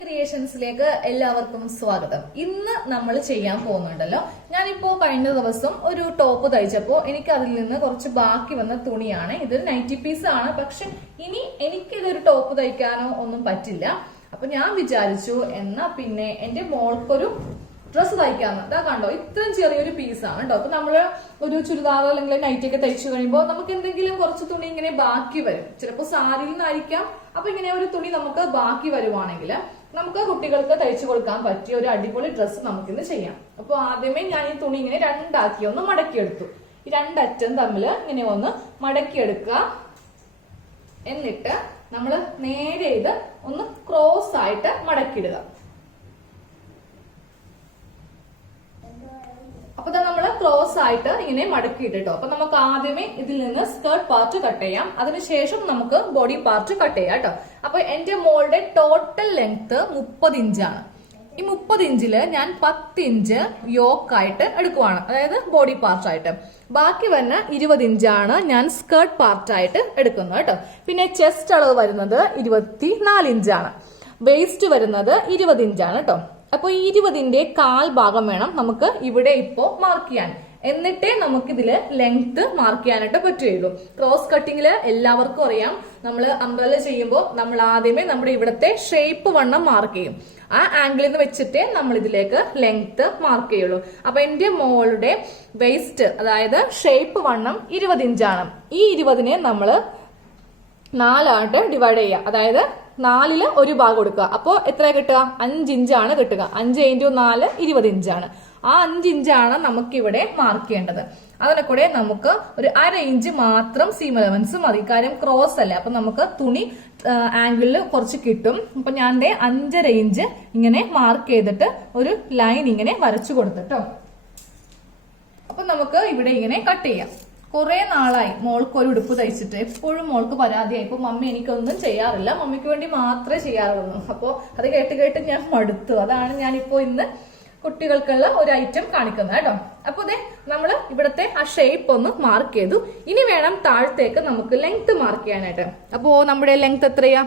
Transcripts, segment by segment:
ക്രിയേഷൻസിലേക്ക് എല്ലാവർക്കും സ്വാഗതം. ഇന്ന് നമ്മൾ ചെയ്യാൻ പോകുന്നുണ്ടല്ലോ, ഞാനിപ്പോ കഴിഞ്ഞ ദിവസം ഒരു ടോപ്പ് തയ്ച്ചപ്പോ എനിക്ക് അതിൽ നിന്ന് കുറച്ച് ബാക്കി വന്ന തുണിയാണ്. ഇതൊരു നൈറ്റി പീസ് ആണ്, പക്ഷെ ഇനി എനിക്കിതൊരു ടോപ്പ് തയ്ക്കാനോ ഒന്നും പറ്റില്ല. അപ്പൊ ഞാൻ വിചാരിച്ചു എന്നാ പിന്നെ എന്റെ മോൾക്കൊരു ഡ്രസ്സ് തയ്ക്കാന്ന്. അതാ കണ്ടോ, ഇത്രയും ചെറിയൊരു പീസാണ് കേട്ടോ. അപ്പൊ നമ്മള് ഒരു ചുരിദാർ അല്ലെങ്കിൽ നൈറ്റി ഒക്കെ തയ്ച്ചു കഴിയുമ്പോൾ നമുക്ക് എന്തെങ്കിലും കുറച്ച് തുണി ഇങ്ങനെ ബാക്കി വരും. ചിലപ്പോൾ സാരിയിൽ നിന്നായിരിക്കാം. അപ്പൊ ഇങ്ങനെ ഒരു തുണി നമുക്ക് ബാക്കി വരുവാണെങ്കിൽ നമുക്ക് കുട്ടികൾക്ക് തയ്ച്ചു കൊടുക്കാൻ പറ്റിയ ഒരു അടിപൊളി ഡ്രസ്സ് നമുക്കിന്ന് ചെയ്യാം. അപ്പൊ ആദ്യമേ ഞാൻ ഈ തുണി ഇങ്ങനെ രണ്ടാക്കി ഒന്ന് മടക്കിയെടുത്തു. ഈ രണ്ടറ്റം തമ്മിൽ ഇങ്ങനെ ഒന്ന് മടക്കിയെടുക്കുക. എന്നിട്ട് നമ്മൾ നേരെ ഇത് ഒന്ന് ക്രോസ് ആയിട്ട് മടക്കിയിടുക. അപ്പൊ നമ്മള് ക്രോസ് ആയിട്ട് ഇങ്ങനെ മടക്കിയിട്ടോ. അപ്പൊ നമുക്ക് ആദ്യമേ ഇതിൽ നിന്ന് സ്കേർട്ട് പാർട്ട് കട്ട് ചെയ്യാം, അതിനുശേഷം നമുക്ക് ബോഡി പാർട്ട് കട്ട് ചെയ്യാം കേട്ടോ. അപ്പൊ എന്റെ മോളുടെ ടോട്ടൽ ലെങ്ത് 30 ഇഞ്ചാണ്. ഈ 30 ഇഞ്ചില് ഞാൻ 10 ഇഞ്ച് യോക്കായിട്ട് എടുക്കുവാണ്, അതായത് ബോഡി പാർട്ടായിട്ട്. ബാക്കി വരുന്ന 20 ഇഞ്ചാണ് ഞാൻ സ്കേർട്ട് പാർട്ടായിട്ട് എടുക്കുന്നത് കേട്ടോ. പിന്നെ ചെസ്റ്റ് അളവ് വരുന്നത് 24 ഇഞ്ചാണ്. വേസ്റ്റ് വരുന്നത് 20 ഇഞ്ചാണ് കേട്ടോ. അപ്പൊ ഈ 20ന്റെ കാൽ ഭാഗം വേണം നമുക്ക് ഇവിടെ ഇപ്പോ മാർക്ക് ചെയ്യാൻ. എന്നിട്ടേ നമുക്കിതില് ലെങ്ത് മാർക്ക് ചെയ്യാനായിട്ട് പറ്റുകയുള്ളൂ. ക്രോസ് കട്ടിങ്ങില് എല്ലാവർക്കും അറിയാം, നമ്മൾ അംബ്രല്ല ചെയ്യുമ്പോൾ നമ്മൾ ആദ്യമേ നമ്മുടെ ഇവിടത്തെ ഷേപ്പ് വണ്ണം മാർക്ക് ചെയ്യും. ആ ആംഗിളിൽ നിന്ന് വെച്ചിട്ടേ നമ്മൾ ഇതിലേക്ക് ലെങ്ത് മാർക്ക് ചെയ്യുള്ളൂ. അപ്പൊ എന്റെ മോളുടെ വേസ്റ്റ്, അതായത് ഷേപ്പ് വണ്ണം 20 ഇഞ്ചാണ്. ഈ 20നെ നമ്മള് 4ആയിട്ട് ഡിവൈഡ് ചെയ്യുക, അതായത് 4ല് ഒരു ഭാഗം കൊടുക്കുക. അപ്പോ എത്ര കിട്ടുക? 5 ഇഞ്ചാണ് കിട്ടുക. 5 × 4 20 ഇഞ്ചാണ്. ആ 5 ഇഞ്ചാണ് നമുക്കിവിടെ മാർക്ക് ചെയ്യേണ്ടത്. അതിനെ കൂടെ നമുക്ക് ഒരു 1/2 ഇഞ്ച് മാത്രം സീം അലവൻസ് മതി, കാര്യം ക്രോസ് അല്ലേ. അപ്പൊ നമുക്ക് തുണി ആംഗിളിൽ കുറച്ച് കിട്ടും. അപ്പൊ ഞാൻ 5.5 ഇഞ്ച് ഇങ്ങനെ മാർക്ക് ചെയ്തിട്ട് ഒരു ലൈൻ ഇങ്ങനെ വരച്ചു കൊടുത്തിട്ടോ. അപ്പൊ നമുക്ക് ഇവിടെ ഇങ്ങനെ കട്ട് ചെയ്യാം. കുറെ നാളായി മോൾക്ക് ഒരു ഉടുപ്പ് തയ്ച്ചിട്ട് എപ്പോഴും മോൾക്ക് പരാതിയായി. ഇപ്പൊ മമ്മി എനിക്കൊന്നും ചെയ്യാറില്ല, മമ്മിക്ക് വേണ്ടി മാത്രമേ ചെയ്യാറുള്ളൂ. അപ്പൊ അത് കേട്ട് കേട്ട് ഞാൻ മടുത്തു. അതാണ് ഞാനിപ്പോ ഇന്ന് കുട്ടികൾക്കുള്ള ഒരു ഐറ്റം കാണിക്കുന്നത് കേട്ടോ. അപ്പൊ അതെ നമ്മള് ഇവിടത്തെ ആ ഷേപ്പ് ഒന്ന് മാർക്ക് ചെയ്തു. ഇനി വേണം താഴത്തേക്ക് നമുക്ക് ലെങ്ത് മാർക്ക് ചെയ്യാനായിട്ട്. അപ്പോ നമ്മുടെ ലെങ്ത് എത്രയാ?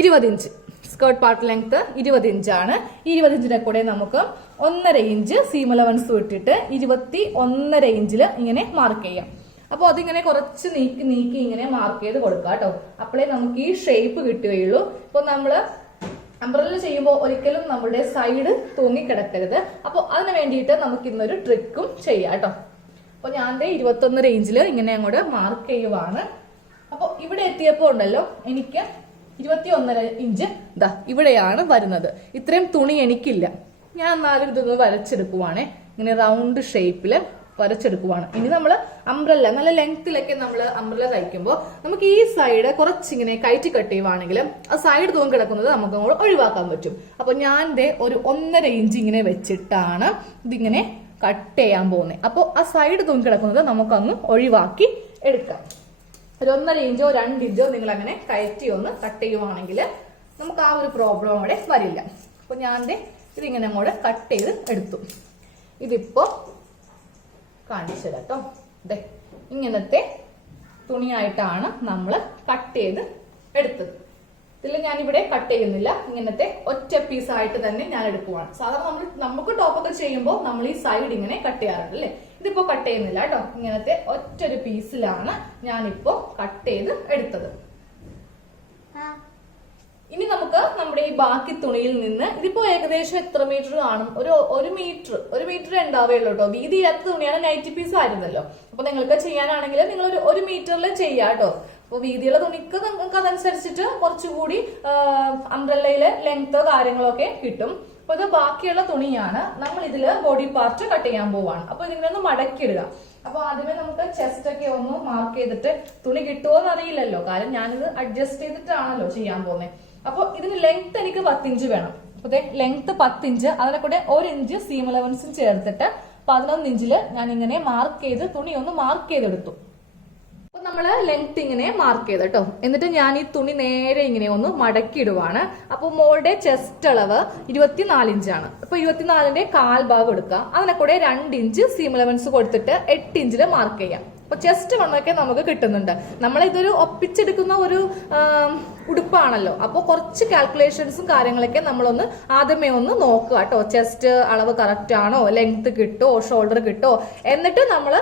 20 ഇഞ്ച്. സ്കേർട്ട് പാർട്ട് ലെങ്ത് 20 ഇഞ്ചാണ്. ഈ 20 ഇഞ്ചിനെ കൂടെ നമുക്ക് 1.5 ഇഞ്ച് സീം അലവൻസ് വിട്ടിട്ട് 21.5 ഇഞ്ചില് ഇങ്ങനെ മാർക്ക് ചെയ്യാം. അപ്പൊ അതിങ്ങനെ കുറച്ച് നീക്കി നീക്കി ഇങ്ങനെ മാർക്ക് ചെയ്ത് കൊടുക്കുക കേട്ടോ. അപ്പോഴേ നമുക്ക് ഈ ഷേപ്പ് കിട്ടുകയുള്ളൂ. ഇപ്പൊ നമ്മള് അംബ്രല്ല ചെയ്യുമ്പോൾ ഒരിക്കലും നമ്മുടെ സൈഡ് തൂങ്ങിക്കിടക്കരുത്. അപ്പൊ അതിന് വേണ്ടിയിട്ട് നമുക്ക് ഇന്നൊരു ട്രിക്കും ചെയ്യാം കേട്ടോ. അപ്പൊ ഞാൻ 21 ഇഞ്ചില് ഇങ്ങനെ അങ്ങോട്ട് മാർക്ക് ചെയ്യുവാണ്. അപ്പൊ ഇവിടെ എത്തിയപ്പോ ഉണ്ടല്ലോ, എനിക്ക് 21.5 ഇഞ്ച് ഇതാ ഇവിടെയാണ് വരുന്നത്. ഇത്രയും തുണി എനിക്കില്ല. ഞാൻ എന്നാലും ഇതൊന്ന് വരച്ചെടുക്കുവാണേ, ഇങ്ങനെ റൗണ്ട് ഷേപ്പില് വരച്ചെടുക്കുവാണ്. ഇനി നമ്മൾ അംബ്രല്ല നല്ല ലെങ്ത്തിലൊക്കെ നമ്മൾ അംബ്രല്ല തയ്ക്കുമ്പോൾ നമുക്ക് ഈ സൈഡ് കുറച്ചിങ്ങനെ കയറ്റി കട്ട് ചെയ്യുവാണെങ്കിൽ ആ സൈഡ് തൂങ്ങി കിടക്കുന്നത് നമുക്ക് അങ്ങോട്ട് ഒഴിവാക്കാൻ പറ്റും. അപ്പൊ ഞാൻ ഒരു 1.5 ഇഞ്ച് ഇങ്ങനെ വെച്ചിട്ടാണ് ഇതിങ്ങനെ കട്ട് ചെയ്യാൻ പോകുന്നത്. അപ്പോൾ ആ സൈഡ് തൂങ്ങി കിടക്കുന്നത് നമുക്ക് അങ്ങ് ഒഴിവാക്കി എടുക്കാം. ഒരു 1.5 ഇഞ്ചോ 2 ഇഞ്ചോ നിങ്ങൾ അങ്ങനെ കയറ്റി ഒന്ന് കട്ട് ചെയ്യുവാണെങ്കിൽ നമുക്ക് ആ ഒരു പ്രോബ്ലം അവിടെ വരില്ല. അപ്പൊ ഞാൻ ഇതിങ്ങനെ അങ്ങോട്ട് കട്ട് ചെയ്ത് എടുത്തു. ഇതിപ്പോ കാണിച്ചു കേട്ടോ. അതെ ഇങ്ങനത്തെ തുണിയായിട്ടാണ് നമ്മൾ കട്ട് ചെയ്ത് എടുത്തത്. ഇതിൽ ഞാനിവിടെ കട്ട് ചെയ്യുന്നില്ല, ഇങ്ങനത്തെ ഒറ്റ പീസായിട്ട് തന്നെ ഞാൻ എടുക്കുവാണ്. സാധാരണ നമുക്ക് ടോപ്പൊക്കെ ചെയ്യുമ്പോൾ നമ്മൾ ഈ സൈഡ് ഇങ്ങനെ കട്ട് ചെയ്യാറുണ്ട് അല്ലേ. ഇതിപ്പോ കട്ട് ചെയ്യുന്നില്ല കേട്ടോ. ഇങ്ങനത്തെ ഒറ്റൊരു പീസിലാണ് ഞാനിപ്പോ കട്ട് ചെയ്ത് എടുത്തത്. ഇനി നമുക്ക് നമ്മുടെ ഈ ബാക്കി തുണിയിൽ നിന്ന് ഇതിപ്പോ ഏകദേശം എത്ര മീറ്റർ കാണും? ഒരു മീറ്റർ ഉണ്ടാവുകയുള്ളൂ കേട്ടോ. വീതി ഇല്ലാത്ത തുണിയാണ്, നൈറ്റി പീസ് ആയിരുന്നല്ലോ. അപ്പൊ നിങ്ങൾക്ക് ചെയ്യാനാണെങ്കിൽ നിങ്ങൾ ഒരു മീറ്ററിൽ ചെയ്യാം കേട്ടോ. അപ്പൊ വീതിയുള്ള തുണിക്ക് നിങ്ങൾക്ക് അതനുസരിച്ചിട്ട് കുറച്ചുകൂടി അംബ്രല്ലയിലെ ലെങ്തോ കാര്യങ്ങളൊക്കെ കിട്ടും. അപ്പൊ ഇത് ബാക്കിയുള്ള തുണിയാണ്. നമ്മൾ ഇതില് ബോഡി പാർട്ട് കട്ട് ചെയ്യാൻ പോവാണ്. അപ്പൊ ഇതിനൊന്ന് മടക്കിയിടുക. അപ്പൊ ആദ്യമേ നമുക്ക് ചെസ്റ്റ് ഒക്കെ ഒന്ന് മാർക്ക് ചെയ്തിട്ട്, തുണി കിട്ടുമോ എന്ന് അറിയില്ലല്ലോ, കാരണം ഞാനിത് അഡ്ജസ്റ്റ് ചെയ്തിട്ടാണല്ലോ ചെയ്യാൻ പോകുന്നത്. അപ്പൊ ഇതിന് ലെങ്ത് എനിക്ക് 10 ഇഞ്ച് വേണം. അപ്പൊ ലെങ്ത് 10 ഇഞ്ച്, അതിനെ കൂടെ 1 ഇഞ്ച് സീം അലവൻസും ചേർത്തിട്ട് 11 ഇഞ്ചില് ഞാൻ ഇങ്ങനെ മാർക്ക് ചെയ്ത് തുണി ഒന്ന് മാർക്ക് ചെയ്തെടുത്തു. അപ്പൊ നമ്മള് ലെങ്ത് ഇങ്ങനെ മാർക്ക് ചെയ്ത് കേട്ടോ. എന്നിട്ട് ഞാൻ ഈ തുണി നേരെ ഇങ്ങനെ ഒന്ന് മടക്കി ഇടുവാണ്. അപ്പൊ മോളുടെ ചെസ്റ്റ് അളവ് 24 ഇഞ്ചാണ്. അപ്പൊ 24ന്റെ കാൽ ഭാഗം എടുക്കുക. അതിനെ കൂടെ 2 ഇഞ്ച് സീം അലവൻസ് കൊടുത്തിട്ട് 8 ഇഞ്ചില് മാർക്ക് ചെയ്യാം. അപ്പൊ ചെസ്റ്റ് വണ്ണൊക്കെ നമുക്ക് കിട്ടുന്നുണ്ട്. നമ്മളിതൊരു ഒപ്പിച്ചെടുക്കുന്ന ഒരു ഉടുപ്പാണല്ലോ, അപ്പോൾ കുറച്ച് കാൽക്കുലേഷൻസും കാര്യങ്ങളൊക്കെ നമ്മളൊന്ന് ആദ്യമേ ഒന്ന് നോക്കുക കേട്ടോ. ചെസ്റ്റ് അളവ് കറക്റ്റ് ആണോ, ലെങ്ത് കിട്ടോ, ഷോൾഡർ കിട്ടോ, എന്നിട്ട് നമ്മൾ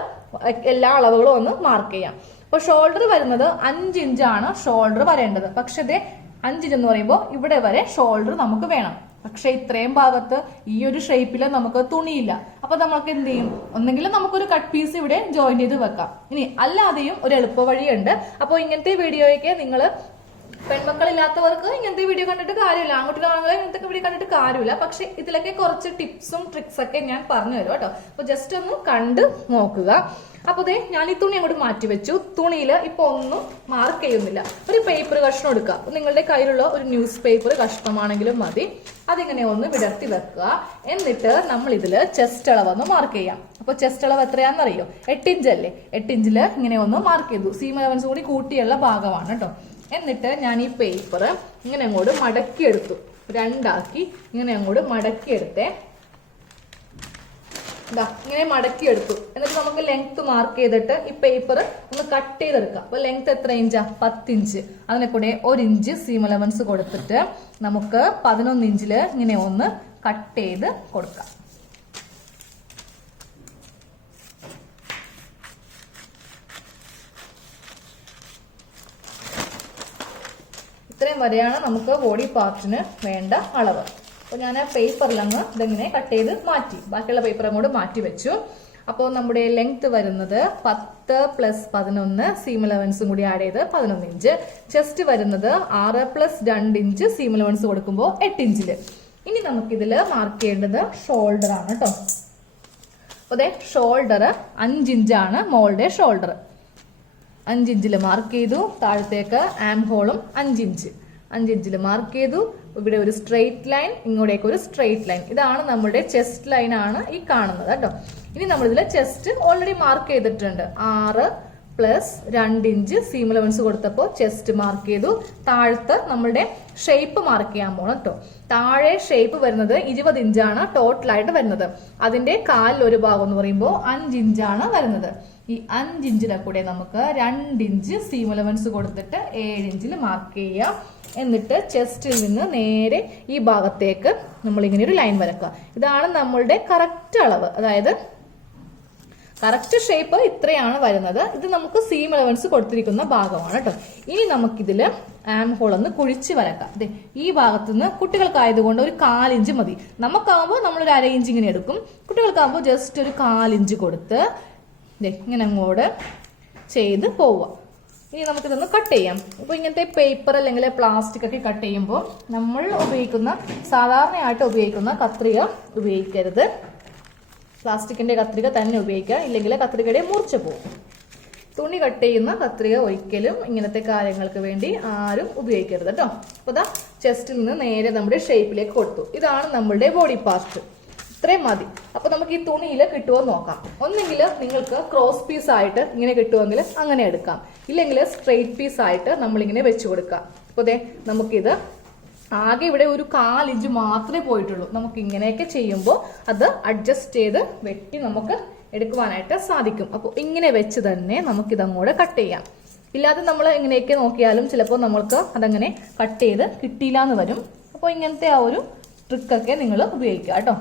എല്ലാ അളവുകളും ഒന്ന് മാർക്ക് ചെയ്യാം. അപ്പൊ ഷോൾഡർ വരുന്നത് 5 ഇഞ്ചാണ് ഷോൾഡർ വരേണ്ടത്. പക്ഷെ ഇത് 5 ഇഞ്ച് എന്ന് പറയുമ്പോൾ ഇവിടെ വരെ ഷോൾഡർ നമുക്ക് വേണം. പക്ഷെ ഇത്രയും ഭാഗത്ത് ഈ ഒരു ഷേപ്പിൽ നമുക്ക് തുണിയില്ല. അപ്പൊ നമുക്ക് എന്ത് ചെയ്യും, ഒന്നെങ്കിൽ നമുക്കൊരു കട്ട് പീസ് ഇവിടെ ജോയിൻ ചെയ്ത് വെക്കാം. ഇനി അല്ലാതെയും ഒരു എളുപ്പ വഴിയുണ്ട്. അപ്പോൾ ഇങ്ങനത്തെ വീഡിയോയൊക്കെ നിങ്ങൾ പെൺമക്കളില്ലാത്തവർക്ക് ഇങ്ങനത്തെ വീഡിയോ കണ്ടിട്ട് കാര്യമില്ല, ആൺകുട്ടികളാണെങ്കിലും ഇങ്ങനത്തെ വീഡിയോ കണ്ടിട്ട് കാര്യമില്ല. പക്ഷെ ഇതിലൊക്കെ കുറച്ച് ടിപ്സും ട്രിക്സ് ഒക്കെ ഞാൻ പറഞ്ഞു തരും കേട്ടോ. അപ്പൊ ജസ്റ്റ് ഒന്ന് കണ്ട് നോക്കുക. അപ്പൊ ദേ ഞാൻ ഈ തുണി അങ്ങോട്ട് മാറ്റി വെച്ചു. തുണിയിൽ ഇപ്പൊ ഒന്നും മാർക്ക് ചെയ്യുന്നില്ല. ഒരു പേപ്പർ കഷ്ണം എടുക്കുക. നിങ്ങളുടെ കയ്യിലുള്ള ഒരു ന്യൂസ് പേപ്പർ കഷ്ണമാണെങ്കിലും മതി. അതിങ്ങനെ ഒന്ന് വിടർത്തി വെക്കുക. എന്നിട്ട് നമ്മൾ ഇതില് ചെസ്റ്റ് അളവൊന്ന് മാർക്ക് ചെയ്യാം. അപ്പൊ ചെസ്റ്റ് അളവ് എത്രയാണെന്നറിയോ? 8 ഇഞ്ച് അല്ലേ? 8 ഇഞ്ചില് ഇങ്ങനെ ഒന്ന് മാർക്ക് ചെയ്തു. സീം അലവൻസ് കൂടി കൂട്ടിയുള്ള ഭാഗമാണ് കേട്ടോ. എന്നിട്ട് ഞാൻ ഈ പേപ്പർ ഇങ്ങനെ അങ്ങോട്ട് മടക്കിയെടുത്തു. 2 ആക്കി ഇങ്ങനെ അങ്ങോട്ട് മടക്കിയെടുത്തേ. ഇങ്ങനെ മടക്കിയെടുത്തു. എന്നിട്ട് നമുക്ക് ലെങ്ത് മാർക്ക് ചെയ്തിട്ട് ഈ പേപ്പർ ഒന്ന് കട്ട് ചെയ്തെടുക്കാം. അപ്പൊ ലെങ്ത് എത്ര ഇഞ്ചാ? 10 ഇഞ്ച്. അതിനെ കൂടെ 1 ഇഞ്ച് സീം അലവൻസ് കൊടുത്തിട്ട് നമുക്ക് 11 ഇഞ്ചില് ഇങ്ങനെ ഒന്ന് കട്ട് ചെയ്ത് കൊടുക്കാം. ഇത്രയും വരെയാണ് നമുക്ക് ബോഡി പാർട്ടിന് വേണ്ട അളവ്. അപ്പോൾ ഞാൻ ആ പേപ്പറിലങ്ങ് ഇതെങ്ങനെ കട്ട് ചെയ്ത് മാറ്റി. ബാക്കിയുള്ള പേപ്പർ അങ്ങോട്ട് മാറ്റി വെച്ചു. അപ്പോൾ നമ്മുടെ ലെങ്ത് വരുന്നത് 10 + 11 സീം അലവൻസും കൂടി ആഡ് ചെയ്ത് 11 ഇഞ്ച്. ചെസ്റ്റ് വരുന്നത് 6 + 2 ഇഞ്ച് സീം അലവൻസ് കൊടുക്കുമ്പോൾ 8 ഇഞ്ചില്. ഇനി നമുക്കിതിൽ മാർക്ക് ചെയ്യേണ്ടത് ഷോൾഡർ ആണ് കേട്ടോ. അപ്പോൾ അതെ ഷോൾഡർ 5 ഇഞ്ചാണ് മോളുടെ ഷോൾഡർ. 5 ഇഞ്ചിൽ മാർക്ക് ചെയ്തു. താഴത്തേക്ക് ആം ഹോളും 5 ഇഞ്ച്. 5 ഇഞ്ചിൽ മാർക്ക് ചെയ്തു. ഇവിടെ ഒരു സ്ട്രെയിറ്റ് ലൈൻ, ഇങ്ങോട്ടേക്ക് ഒരു സ്ട്രെയിറ്റ് ലൈൻ. ഇതാണ് നമ്മുടെ ചെസ്റ്റ് ലൈൻ ആണ് ഈ കാണുന്നത് കേട്ടോ. ഇനി നമ്മളിതിൽ ചെസ്റ്റ് ഓൾറെഡി മാർക്ക് ചെയ്തിട്ടുണ്ട്. 6 + 2 ഇഞ്ച് സീം അലവൻസ് കൊടുത്തപ്പോൾ ചെസ്റ്റ് മാർക്ക് ചെയ്തു. താഴത്ത് നമ്മളുടെ ഷേപ്പ് മാർക്ക് ചെയ്യാൻ പോണം കേട്ടോ. താഴെ ഷേപ്പ് വരുന്നത് 20 ഇഞ്ചാണ് ടോട്ടലായിട്ട് വരുന്നത്. അതിന്റെ കാലിൽ ഒരു ഭാഗം എന്ന് പറയുമ്പോൾ 5 ഇഞ്ചാണ് വരുന്നത്. ഈ 5 ഇഞ്ചിലെ കൂടെ നമുക്ക് 2 ഇഞ്ച് സീം അലവൻസ് കൊടുത്തിട്ട് 7 ഇഞ്ചിൽ മാർക്ക് ചെയ്യാം. എന്നിട്ട് ചെസ്റ്റിൽ നിന്ന് നേരെ ഈ ഭാഗത്തേക്ക് നമ്മൾ ഇങ്ങനെ ഒരു ലൈൻ വരക്കുക. ഇതാണ് നമ്മളുടെ കറക്റ്റ് അളവ്. അതായത് കറക്റ്റ് ഷേപ്പ് ഇത്രയാണ് വരുന്നത്. ഇത് നമുക്ക് സീം അലവൻസ് കൊടുത്തിരിക്കുന്ന ഭാഗമാണ് കേട്ടോ. ഇനി നമുക്കിതിൽ ആം ഹോൾ ഒന്ന് കുഴിച്ച് വരക്കാം. അതെ ഈ ഭാഗത്തുനിന്ന് കുട്ടികൾക്കായതുകൊണ്ട് ഒരു 1/4 ഇഞ്ച് മതി. നമുക്കാവുമ്പോൾ നമ്മളൊരു 1/2 ഇഞ്ച് ഇങ്ങനെ എടുക്കും. കുട്ടികൾക്കാവുമ്പോൾ ജസ്റ്റ് ഒരു 1/4 ഇഞ്ച് കൊടുത്ത് ഇങ്ങനെ അങ്ങോട്ട് ചെയ്ത് പോവുക. ഇനി നമുക്കിതൊന്ന് കട്ട് ചെയ്യാം. അപ്പോൾ ഇങ്ങനത്തെ പേപ്പർ അല്ലെങ്കിൽ പ്ലാസ്റ്റിക് ഒക്കെ കട്ട് ചെയ്യുമ്പോൾ നമ്മൾ ഉപയോഗിക്കുന്ന സാധാരണയായിട്ട് ഉപയോഗിക്കുന്ന കത്രിക ഉപയോഗിക്കരുത്. പ്ലാസ്റ്റിക്കിന്റെ കത്രിക തന്നെ ഉപയോഗിക്കുക, ഇല്ലെങ്കിൽ കത്രികയുടെ മൂർച്ച പോകും. തുണി കട്ട് ചെയ്യുന്ന കത്രിക ഒരിക്കലും ഇങ്ങനത്തെ കാര്യങ്ങൾക്ക് വേണ്ടി ആരും ഉപയോഗിക്കരുത് കേട്ടോ. അപ്പോൾ ഇതാ ചെസ്റ്റിൽ നിന്ന് നേരെ നമ്മുടെ ഷേപ്പിലേക്ക് കൊടുത്തു. ഇതാണ് നമ്മളുടെ ബോഡി പാർട്ട്. ഇത്രയും മതി. അപ്പൊ നമുക്ക് ഈ തുണിയിൽ കിട്ടുമോ നോക്കാം. ഒന്നെങ്കിൽ നിങ്ങൾക്ക് ക്രോസ് പീസ് ആയിട്ട് ഇങ്ങനെ കിട്ടുമെങ്കിൽ അങ്ങനെ എടുക്കാം, ഇല്ലെങ്കിൽ സ്ട്രെയിറ്റ് പീസ് ആയിട്ട് നമ്മളിങ്ങനെ വെച്ചു കൊടുക്കാം. അപ്പൊ അതെ നമുക്കിത് ആകെ ഇവിടെ ഒരു 1/4 ഇഞ്ച് മാത്രമേ പോയിട്ടുള്ളൂ. നമുക്ക് ഇങ്ങനെയൊക്കെ ചെയ്യുമ്പോൾ അത് അഡ്ജസ്റ്റ് ചെയ്ത് വെട്ടി നമുക്ക് എടുക്കുവാനായിട്ട് സാധിക്കും. അപ്പോൾ ഇങ്ങനെ വെച്ച് തന്നെ നമുക്കിതങ്ങോട്ട് കട്ട് ചെയ്യാം. ഇല്ലാതെ നമ്മൾ ഇങ്ങനെയൊക്കെ നോക്കിയാലും ചിലപ്പോൾ നമ്മൾക്ക് അതങ്ങനെ കട്ട് ചെയ്ത് കിട്ടിയില്ല എന്ന് വരും. അപ്പോൾ ഇങ്ങനത്തെ ആ ഒരു ട്രിക്കൊക്കെ നിങ്ങൾ ഉപയോഗിക്കുക കേട്ടോ.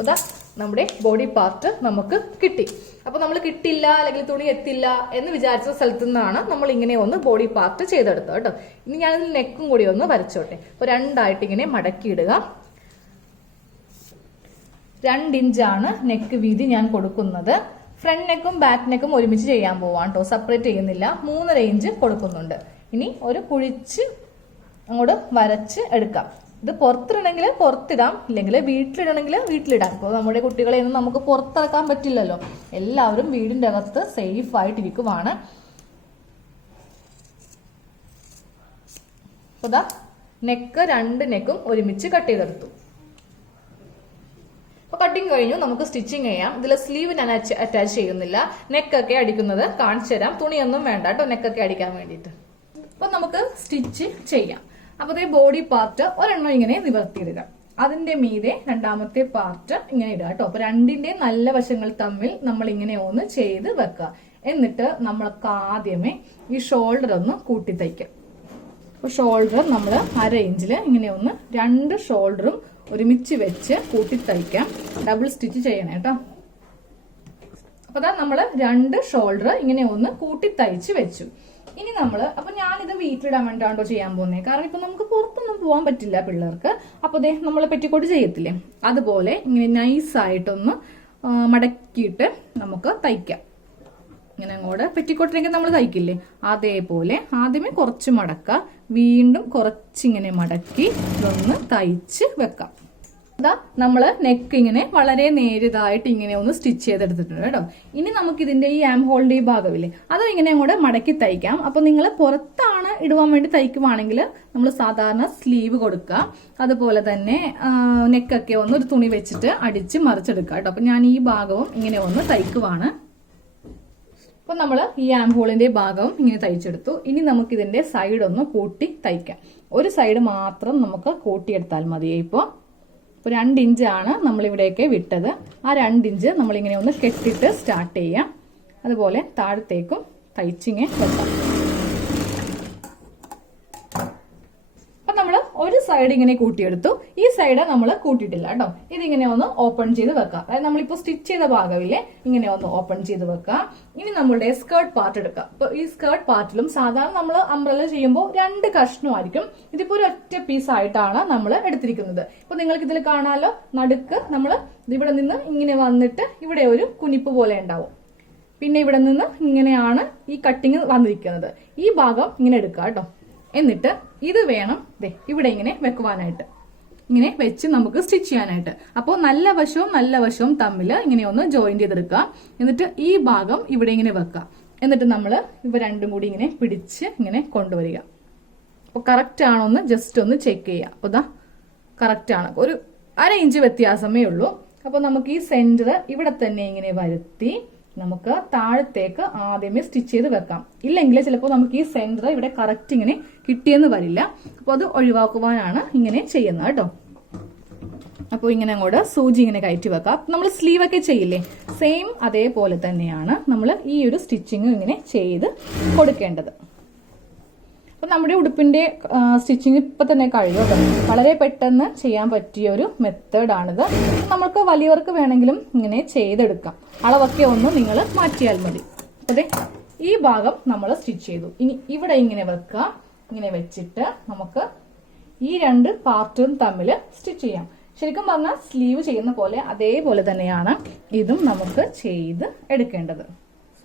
അതാ നമ്മുടെ ബോഡി പാർട്ട് നമുക്ക് കിട്ടി. അപ്പൊ നമ്മൾ കിട്ടില്ല അല്ലെങ്കിൽ തുണി എത്തില്ല എന്ന് വിചാരിച്ച സ്ഥലത്തു നിന്നാണ് നമ്മൾ ഇങ്ങനെ ഒന്ന് ബോഡി പാർട്ട് ചെയ്തെടുത്തത് കേട്ടോ. ഇനി ഞാനിതിൽ നെക്കും കൂടി ഒന്ന് വരച്ചോട്ടെ. അപ്പൊ 2 ആയിട്ട് ഇങ്ങനെ മടക്കിയിടുക. 2 ഇഞ്ചാണ് നെക്ക് വീതി ഞാൻ കൊടുക്കുന്നത്. ഫ്രണ്ട് നെക്കും ബാക്ക് നെക്കും ഒരുമിച്ച് ചെയ്യാൻ പോവാണ് കേട്ടോ, സെപ്പറേറ്റ് ചെയ്യുന്നില്ല. 3.5 ഇഞ്ച് കൊടുക്കുന്നുണ്ട്. ഇനി ഒരു കുഴിച്ച് അങ്ങോട്ട് വരച്ച് എടുക്കാം. ഇത് പുറത്തിടണമെങ്കിൽ പുറത്തിടാം, ഇല്ലെങ്കിൽ വീട്ടിലിടണമെങ്കിൽ വീട്ടിലിടാം. ഇപ്പോൾ നമ്മുടെ കുട്ടികളെ ഒന്നും നമുക്ക് പുറത്തിറക്കാൻ പറ്റില്ലല്ലോ. എല്ലാവരും വീടിന്റെ അകത്ത് സേഫ് ആയിട്ടിരിക്കുവാണ്. അപ്പോൾ ദാ നെക്ക് 2 നെക്കും ഒരുമിച്ച് കട്ട് ചെയ്തെടുത്തു. അപ്പോൾ കട്ടിങ് കഴിഞ്ഞു, നമുക്ക് സ്റ്റിച്ചിങ് ചെയ്യാം. ഇതിൽ സ്ലീവ് ഞാൻ അറ്റാച്ച് ചെയ്യുന്നില്ല. നെക്കൊക്കെ അടിക്കുന്നത് കാണിച്ചു തരാം. തുണിയൊന്നും വേണ്ട കേട്ടോ നെക്കൊക്കെ അടിക്കാൻ വേണ്ടിയിട്ട്. അപ്പൊ നമുക്ക് സ്റ്റിച്ച് ചെയ്യാം. അപ്പൊ അതേ ബോഡി പാർട്ട് ഒരെണ്ണം ഇങ്ങനെ നിവർത്തിയിടുക, അതിന്റെ മീതെ രണ്ടാമത്തെ പാർട്ട് ഇങ്ങനെ ഇടുക കേട്ടോ. അപ്പൊ രണ്ടിന്റെ നല്ല വശങ്ങൾ തമ്മിൽ നമ്മൾ ഇങ്ങനെ ഒന്ന് ചെയ്ത് വെക്കുക. എന്നിട്ട് നമ്മൾക്ക് ആദ്യമേ ഈ ഷോൾഡർ ഒന്ന് കൂട്ടി തയ്ക്കാം. അപ്പൊ ഷോൾഡർ നമ്മൾ 1/2 ഇഞ്ചില് ഇങ്ങനെ ഒന്ന് 2 ഷോൾഡറും ഒരുമിച്ച് വെച്ച് കൂട്ടി തയ്ക്കാം. ഡബിൾ സ്റ്റിച്ച് ചെയ്യണം കേട്ടോ. അപ്പൊ അതാ നമ്മള് 2 ഷോൾഡർ ഇങ്ങനെ ഒന്ന് കൂട്ടി തയ്ച്ച് വെച്ചു. ഇനി നമ്മള് അപ്പൊ ഞാനിത് വീട്ടിലിടാൻ വേണ്ടിയാണോ ചെയ്യാൻ പോകുന്നത്, കാരണം ഇപ്പൊ നമുക്ക് പുറത്തൊന്നും പോകാൻ പറ്റില്ല പിള്ളേർക്ക്. അപ്പൊ അതേ നമ്മള് പെറ്റിക്കോട്ട് ചെയ്യത്തില്ലേ, അതുപോലെ ഇങ്ങനെ നൈസായിട്ടൊന്ന് മടക്കിയിട്ട് നമുക്ക് തയ്ക്കാം. ഇങ്ങനെ അങ്ങോട്ട് പെറ്റിക്കോട്ടിലേക്ക് നമ്മൾ തയ്ക്കില്ലേ, അതേപോലെ ആദ്യമേ കുറച്ച് മടക്കുക, വീണ്ടും കുറച്ചിങ്ങനെ മടക്കി ഇതൊന്ന് തയ്ച്ച് വെക്കാം. അതാ നമ്മള് നെക്ക് ഇങ്ങനെ വളരെ നേരിയതായിട്ട് ഇങ്ങനെ ഒന്ന് സ്റ്റിച്ച് ചെയ്തെടുത്തിട്ടുണ്ട് കേട്ടോ. ഇനി നമുക്ക് ഇതിന്റെ ഈ ആം ഹോളിന്റെ ഈ ഭാഗമില്ലേ, അതും ഇങ്ങനെ അങ്ങോട്ട് മടക്കി തയ്ക്കാം. അപ്പൊ നിങ്ങൾ പുറത്താണ് ഇടുവാൻ വേണ്ടി തയ്ക്കുവാണെങ്കിൽ നമ്മൾ സാധാരണ സ്ലീവ് കൊടുക്കുക, അതുപോലെ തന്നെ നെക്കൊക്കെ ഒന്ന് ഒരു തുണി വെച്ചിട്ട് അടിച്ച് മറിച്ചെടുക്കുക കേട്ടോ. അപ്പൊ ഞാൻ ഈ ഭാഗവും ഇങ്ങനെ ഒന്ന് തയ്ക്കുവാണ്. അപ്പൊ നമ്മൾ ഈ ആം ഹോളിന്റെ ഭാഗവും ഇങ്ങനെ തയ്ച്ചെടുത്തു. ഇനി നമുക്ക് ഇതിന്റെ സൈഡ് ഒന്ന് കൂട്ടി തയ്ക്കാം. ഒരു സൈഡ് മാത്രം നമുക്ക് കൂട്ടിയെടുത്താൽ മതിയേ. ഇപ്പോൾ 2 ഇഞ്ചാണ് നമ്മളിവിടെയൊക്കെ വിട്ടത്. ആ 2 ഇഞ്ച് നമ്മളിങ്ങനെ ഒന്ന് കെട്ടിട്ട് സ്റ്റാർട്ട് ചെയ്യാം. അതുപോലെ താഴത്തേക്കും തയ്ച്ചിങ്ങനെ വെക്കാം. അപ്പൊ നമ്മൾ ഒരു സൈഡ് ഇങ്ങനെ കൂട്ടിയെടുത്തു, ഈ സൈഡ് നമ്മൾ കൂട്ടിയിട്ടില്ല കേട്ടോ. ഇതിങ്ങനെ ഒന്ന് ഓപ്പൺ ചെയ്ത് വെക്കാം. അതായത് നമ്മളിപ്പോ സ്റ്റിച്ച് ചെയ്ത ഭാഗമില്ലേ, ഇങ്ങനെ ഒന്ന് ഓപ്പൺ ചെയ്ത് വെക്കാം. ഇനി നമ്മളുടെ സ്കേർട്ട് പാർട്ട് എടുക്കാം. അപ്പൊ ഈ സ്കേർട്ട് പാർട്ടിലും സാധാരണ നമ്മൾ അംബ്രല്ല ചെയ്യുമ്പോൾ 2 കഷ്ണമായിരിക്കും. ഇതിപ്പോ ഒരു ഒറ്റ പീസ് ആയിട്ടാണ് നമ്മൾ എടുത്തിരിക്കുന്നത്. ഇപ്പൊ നിങ്ങൾക്ക് ഇതിൽ കാണാലോ, നടുക്ക് നമ്മൾ ഇവിടെ നിന്ന് ഇങ്ങനെ വന്നിട്ട് ഇവിടെ ഒരു കുനിപ്പ് പോലെ ഉണ്ടാവും. പിന്നെ ഇവിടെ നിന്ന് ഇങ്ങനെയാണ് ഈ കട്ടിങ് വന്നിരിക്കുന്നത്. ഈ ഭാഗം ഇങ്ങനെ എടുക്കുക കേട്ടോ. എന്നിട്ട് ഇത് വേണം ഇവിടെ ഇങ്ങനെ വെക്കുവാനായിട്ട്, ഇങ്ങനെ വെച്ച് നമുക്ക് സ്റ്റിച്ച് ചെയ്യാനായിട്ട്. അപ്പോൾ നല്ല വശവും തമ്മിൽ ഇങ്ങനെ ഒന്ന് ജോയിൻ ചെയ്തെടുക്കുക. എന്നിട്ട് ഈ ഭാഗം ഇവിടെ ഇങ്ങനെ വെക്കുക. എന്നിട്ട് നമ്മൾ ഇവ രണ്ടും കൂടി ഇങ്ങനെ പിടിച്ച് ഇങ്ങനെ കൊണ്ടുവരിക. അപ്പോൾ കറക്റ്റ് ആണോ എന്ന് ജസ്റ്റ് ഒന്ന് ചെക്ക് ചെയ്യുക. അപ്പോൾ ഇതാ കറക്റ്റ് ആണ്. ഒരു 1/2 ഇഞ്ച് വ്യത്യാസമേ ഉള്ളൂ. അപ്പോൾ നമുക്ക് ഈ സെന്റർ ഇവിടെ തന്നെ ഇങ്ങനെ വരുത്തി നമുക്ക് താഴത്തേക്ക് ആദ്യമേ സ്റ്റിച്ച് ചെയ്ത് വെക്കാം. ഇല്ലെങ്കിൽ ചിലപ്പോൾ നമുക്ക് ഈ സെന്റർ ഇവിടെ കറക്റ്റ് ഇങ്ങനെ കിട്ടിയെന്ന് വരില്ല. അപ്പോൾ അത് ഒഴിവാക്കുവാനാണ് ഇങ്ങനെ ചെയ്യുന്നത് കേട്ടോ. അപ്പോൾ ഇങ്ങനെ അങ്ങോട്ട് സൂചി ഇങ്ങനെ കയറ്റി വെക്കാം. നമ്മൾ സ്ലീവ് ഒക്കെ ചെയ്യില്ലേ, സെയിം അതേപോലെ തന്നെയാണ് നമ്മൾ ഈ ഒരു സ്റ്റിച്ചിങ് ഇങ്ങനെ ചെയ്ത് കൊടുക്കേണ്ടത്. അപ്പൊ നമ്മുടെ ഉടുപ്പിന്റെ സ്റ്റിച്ചിങ് ഇപ്പൊ തന്നെ കഴിയും കേട്ടോ. വളരെ പെട്ടെന്ന് ചെയ്യാൻ പറ്റിയ ഒരു മെത്തേഡാണിത്. നമുക്ക് വലിയവർക്ക് വേണമെങ്കിലും ഇങ്ങനെ ചെയ്തെടുക്കാം. അളവൊക്കെ ഒന്ന് നിങ്ങൾ മാറ്റിയാൽ മതി. അതെ, ഈ ഭാഗം നമ്മൾ സ്റ്റിച്ച് ചെയ്തു. ഇനി ഇവിടെ ഇങ്ങനെ വെക്കുക. ഇങ്ങനെ വെച്ചിട്ട് നമുക്ക് ഈ 2 പാർട്ടും തമ്മിൽ സ്റ്റിച്ച് ചെയ്യാം. ശരിക്കും പറഞ്ഞാൽ സ്ലീവ് ചെയ്യുന്ന പോലെ അതേപോലെ തന്നെയാണ് ഇതും നമുക്ക് ചെയ്ത് എടുക്കേണ്ടത്.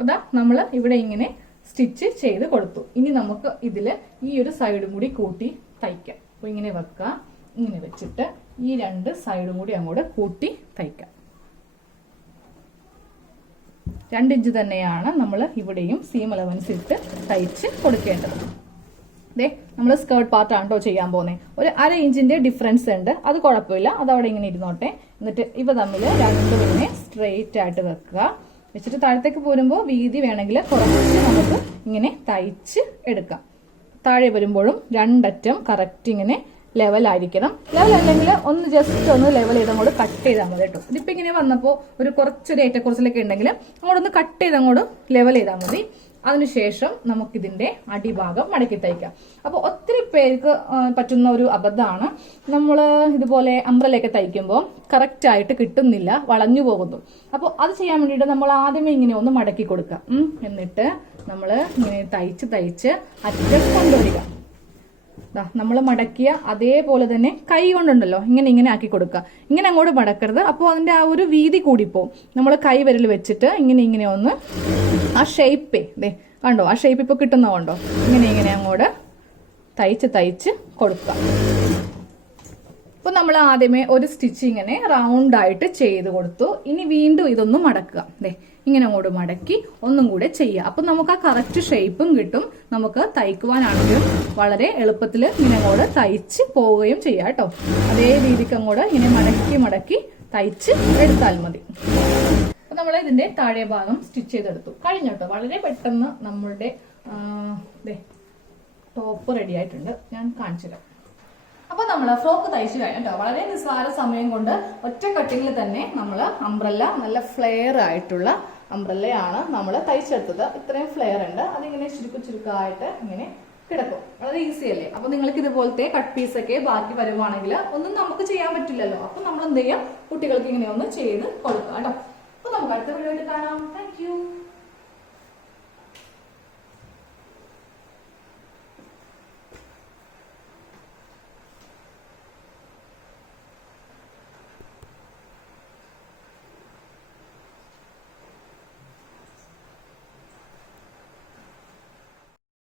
അതാ നമ്മൾ ഇവിടെ ഇങ്ങനെ സ്റ്റിച്ച് ചെയ്ത് കൊടുത്തു. ഇനി നമുക്ക് ഇതില് ഈ ഒരു സൈഡും കൂടി കൂട്ടി തയ്ക്കാം. അപ്പൊ ഇങ്ങനെ വെക്കുക. ഇങ്ങനെ വെച്ചിട്ട് ഈ 2 സൈഡും കൂടി അങ്ങോട്ട് കൂട്ടി തയ്ക്കാം. 2 ഇഞ്ച് തന്നെയാണ് നമ്മൾ ഇവിടെയും സീം അലവൻസ് ഇട്ട് തയ്ച്ച് കൊടുക്കേണ്ടത്. ദേ നമ്മൾ സ്കേർട്ട് പാർട്ടാണ് കേട്ടോ ചെയ്യാൻ പോകുന്നത്. ഒരു 1/2 ഇഞ്ചിന്റെ ഡിഫറൻസ് ഉണ്ട്, അത് കുഴപ്പമില്ല, അതവിടെ ഇങ്ങനെ ഇരുന്നോട്ടെ. എന്നിട്ട് ഇവ തമ്മിൽ 2 ഇങ്ങനെ സ്ട്രെയിറ്റ് ആയിട്ട് വെക്കുക. വെച്ചിട്ട് താഴത്തേക്ക് പോരുമ്പോൾ വീതി വേണമെങ്കിൽ കുറച്ച് നമുക്ക് ഇങ്ങനെ തയ്ച്ച് എടുക്കാം. താഴെ വരുമ്പോഴും 2 അറ്റം കറക്റ്റ് ഇങ്ങനെ ലെവൽ ആയിരിക്കണം. ലെവൽ അല്ലെങ്കിൽ ഒന്ന് ജസ്റ്റ് ഒന്ന് ലെവൽ ചെയ്ത് അങ്ങോട്ട് കട്ട് ചെയ്താൽ മതി കേട്ടോ. ഇതിപ്പോ ഇങ്ങനെ വന്നപ്പോൾ ഒരു കുറച്ചൊരു ഏറ്റക്കുറച്ചിലൊക്കെ ഉണ്ടെങ്കിൽ അങ്ങോട്ടൊന്ന് കട്ട് ചെയ്ത് അങ്ങോട്ട് ലെവൽ ചെയ്താൽ മതി. അതിനുശേഷം നമുക്കിതിന്റെ അടിഭാഗം മടക്കി തയ്ക്കാം. അപ്പോൾ ഒത്തിരി പേർക്ക് പറ്റുന്ന ഒരു അബദ്ധമാണ്, നമ്മൾ ഇതുപോലെ അംബ്രലയൊക്കെ തയ്ക്കുമ്പോൾ കറക്റ്റ് ആയിട്ട് കിട്ടുന്നില്ല, വളഞ്ഞു പോകുന്നു. അപ്പോൾ അത് ചെയ്യാൻ വേണ്ടിയിട്ട് നമ്മൾ ആദ്യമേ ഇങ്ങനെ ഒന്ന് മടക്കി കൊടുക്കാം. എന്നിട്ട് നമ്മൾ ഇങ്ങനെ തയ്ച്ച് അറ്റം കൊണ്ടുവരിക. നമ്മൾ മടക്കിയ അതേപോലെ തന്നെ കൈ കൊണ്ടുണ്ടല്ലോ ഇങ്ങനെ ആക്കി കൊടുക്കുക. ഇങ്ങനെ അങ്ങോട്ട് മടക്കരുത്, അപ്പോൾ അതിന്റെ ആ ഒരു വീതി കൂടിപ്പോവും. നമ്മൾ കൈ വിരൽ വെച്ചിട്ട് ഇങ്ങനെ ഒന്ന് ആ ഷേപ്പ് കണ്ടോ, ആ ഷേപ്പ് ഇപ്പൊ കിട്ടുന്നതുകൊണ്ടോ ഇങ്ങനെ അങ്ങോട്ട് തയ്ച്ച് കൊടുക്കുക. അപ്പൊ നമ്മൾ ആദ്യമേ ഒരു സ്റ്റിച്ച് ഇങ്ങനെ റൗണ്ട് ആയിട്ട് ചെയ്ത് കൊടുത്തു. ഇനി വീണ്ടും ഇതൊന്ന് മടക്കുക. ഇങ്ങനെ അങ്ങോട്ട് മടക്കി ഒന്നും കൂടെ ചെയ്യുക. അപ്പൊ നമുക്ക് ആ കറക്റ്റ് ഷേപ്പും കിട്ടും. നമുക്ക് തയ്ക്കുവാനാണെങ്കിലും വളരെ എളുപ്പത്തിൽ ഇങ്ങനെ അങ്ങോട്ട് തയ്ച്ച് പോവുകയും ചെയ്യാം കേട്ടോ. അതേ രീതിക്ക് അങ്ങോട്ട് ഇങ്ങനെ മടക്കി തയ്ച്ച് എടുത്താൽ മതി. അപ്പൊ നമ്മൾ ഇതിന്റെ താഴെ ഭാഗം സ്റ്റിച്ച് ചെയ്തെടുത്തു. കഴിഞ്ഞോട്ടോ, വളരെ പെട്ടെന്ന് നമ്മളുടെ ടോപ്പ് റെഡി ആയിട്ടുണ്ട്. ഞാൻ കാണിച്ചു തരാം. അപ്പൊ നമ്മൾ ഫ്രോക്ക് തയ്ച്ചു കഴിഞ്ഞോ, വളരെ നിസ്സാര സമയം കൊണ്ട് ഒറ്റ കട്ടിങ്ങിൽ തന്നെ നമ്മൾ അംബ്രല്ല, നല്ല ഫ്ലെയർ ആയിട്ടുള്ള അംബ്രല്ലയാണ് നമ്മൾ തയ്ച്ചെടുത്തത്. ഇത്രയും ഫ്ലെയർ ഉണ്ട്, അതിങ്ങനെ ചുരുക്കമായിട്ട് ഇങ്ങനെ കിടക്കും. വളരെ ഈസി അല്ലേ? അപ്പൊ നിങ്ങൾക്ക് ഇതുപോലത്തെ കട്ട് പീസ് ഒക്കെ ബാക്കി വരുവാണെങ്കിൽ ഒന്നും നമുക്ക് ചെയ്യാൻ പറ്റില്ലല്ലോ. അപ്പൊ നമ്മൾ എന്ത് ചെയ്യാം, കുട്ടികൾക്ക് ഇങ്ങനെ ഒന്ന് ചെയ്ത് കൊടുക്കാം കേട്ടോ. അപ്പൊ നമുക്ക് അടുത്ത വീഡിയോയിൽ കാണാം. Thank you.